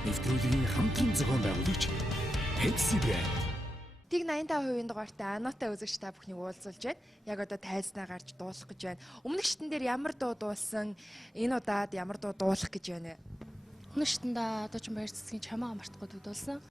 Нэвтрүүлгийн хамтран зохион байгуулагч Pepsi байна. Тиг 85% дугаартай Анотой үзэгч та бүхнийг уулзуулж байна. Яг одоо тайзнаа гарч дуулах гэж байна. Өмнөх шатн дээр ямар дуу дуулсан? Энэ удаад ямар дуу дуулах гэж байна вэ? Өмнөх шатанда одоо ч баяр цэцгийн чамаа мартахгүй дуулсан.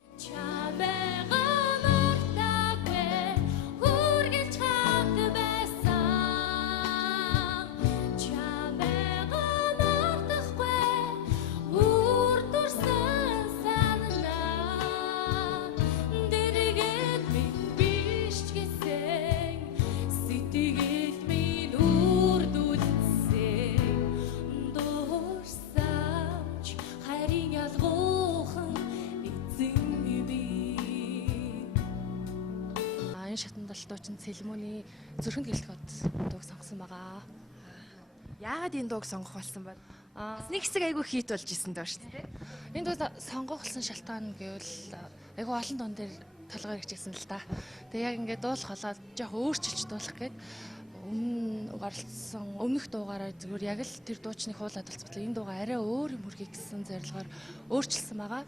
Энэ шатанд бол дуучин Цэлмөний зүрхэнд гэлтгод дууг сонгосон байгаа. Яагаад энэ дууг сонгох болсон бэ? Бас нэг хэсэг айгүй хит болж исэн дөө шүү дээ. Энэ дуу сонгох болсон шалтгаан гэвэл айгүй олон дуун дээр толгой ирчихсэн л да. Тэгээ яг ингээд дуулах болоод жоох өөрчилж дуулах гээд өмнөх дуугаараа зүгээр яг л тэр дуучныг хуулаад болцготлоо энэ дуугаа арай өөр юм хүргэе гэсэн зорилгоор өөрчилсөн байгаа.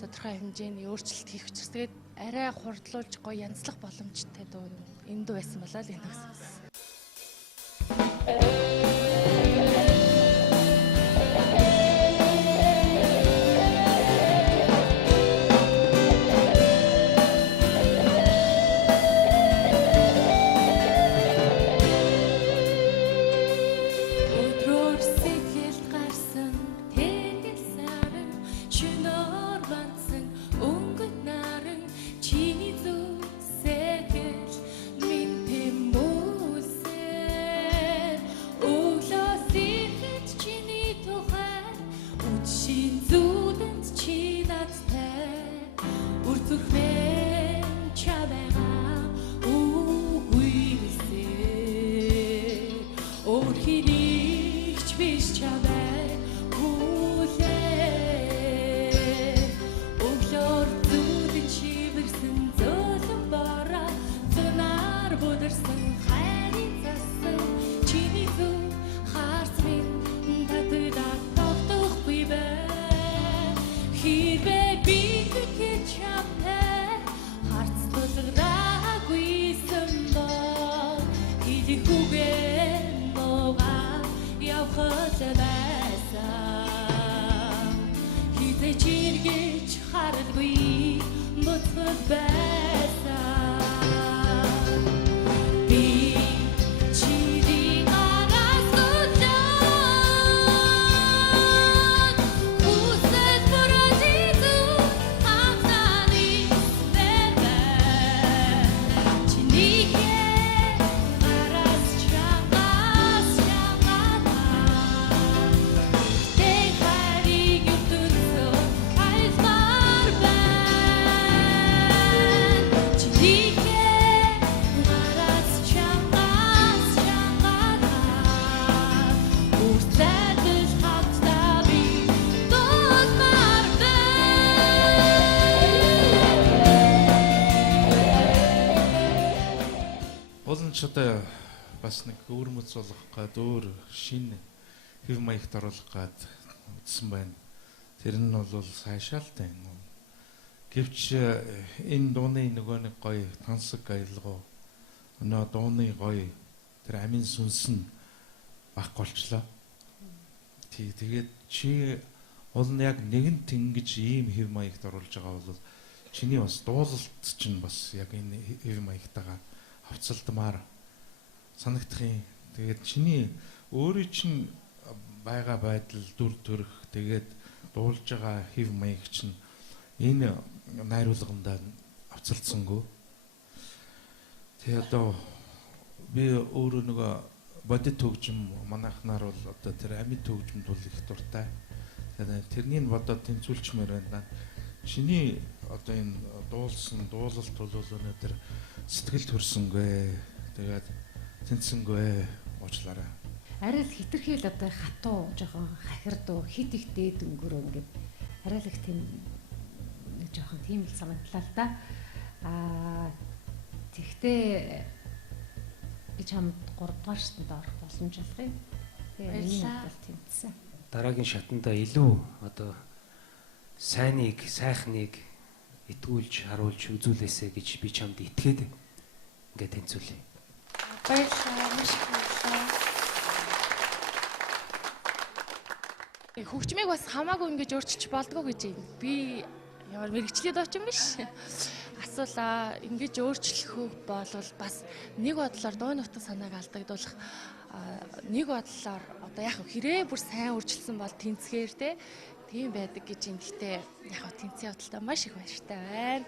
Тодорхой хэмжээний өөрчлөлт хийх учраас тэгээд арай хурдлуулж гоё янзлах боломжтой дуу энэ дуу байсан болоо л энэ гэсэн. Одоо бас нэг өөр мэт болох гад өөр шинэ хэв маягт оруулах гад утсан байна. Тэр нь бол сайшаалтай юм. Гэвч энэ дууны нөгөө нэг гоё тансаг аялгау өнөө дууны гоё тэр амин сүнс нь баггүй болчлоо. Тэгээд чи бол яг нэгэн тэнгэж ийм хэв маягт оруулж байгаа бол чиний бас дуулалт чинь бас яг энэ хэв маягтайгаа хавцалдмаар санагдах юм. Тэгээд чиний өөрийн чинь байгаа байдал дүр төрх тэгээд дуулж байгаа хэв маяг чинь энэ найруулгандаа авцалдсангүй. Тэгээд одоо би өөрөө нөгөө бодит төгжим манайхнаар бол одоо тэр амьд төгжимд бол их дуртай. Тэгээд тэрнийг бодоод тэнцүүлчмээр байна. Чиний одоо энэ дуулсан дуулалт бол өнөөдөр сэтгэл төрсөнгүй. Тэгээд тэнцсэнгүй уучлаарай. Арай л хитрхи л одоо хатуу жоохон хахирдуу хит их дээд өнгөрөө ингээд арай л их тийм нэг жоохон тийм л санагдлаа л да. Тэгтээ чамд 3 дугаар шатанд орох боломж олох юм. Тэгээ энэ бол тэмцсэн. Дараагийн шатанда илүү одоо сайныг, сайхныг итгүүлж, харуулж үзүүлээсэ гэж би чамд итгээд ингээд тэнцвүүлье. Баярлалаа. Маш их баярлалаа. Хөгжмийг бас хамаагүй ингэж өөрчилж болдгоо гэж юм. Би ямар мэрэгчлээ дооч юм биш. Асуулаа ингэж өөрчлөх бол бас нэг бодлоор дуу нутаг санааг алдагдуулах, нэг бодлоор одоо яг хэрэг бүр сайн үржилсэн бол тэнцгээр те тийм байдаг гэж юм. Гэхдээ яг тэнцээ бодлоо маш их баяртай байна.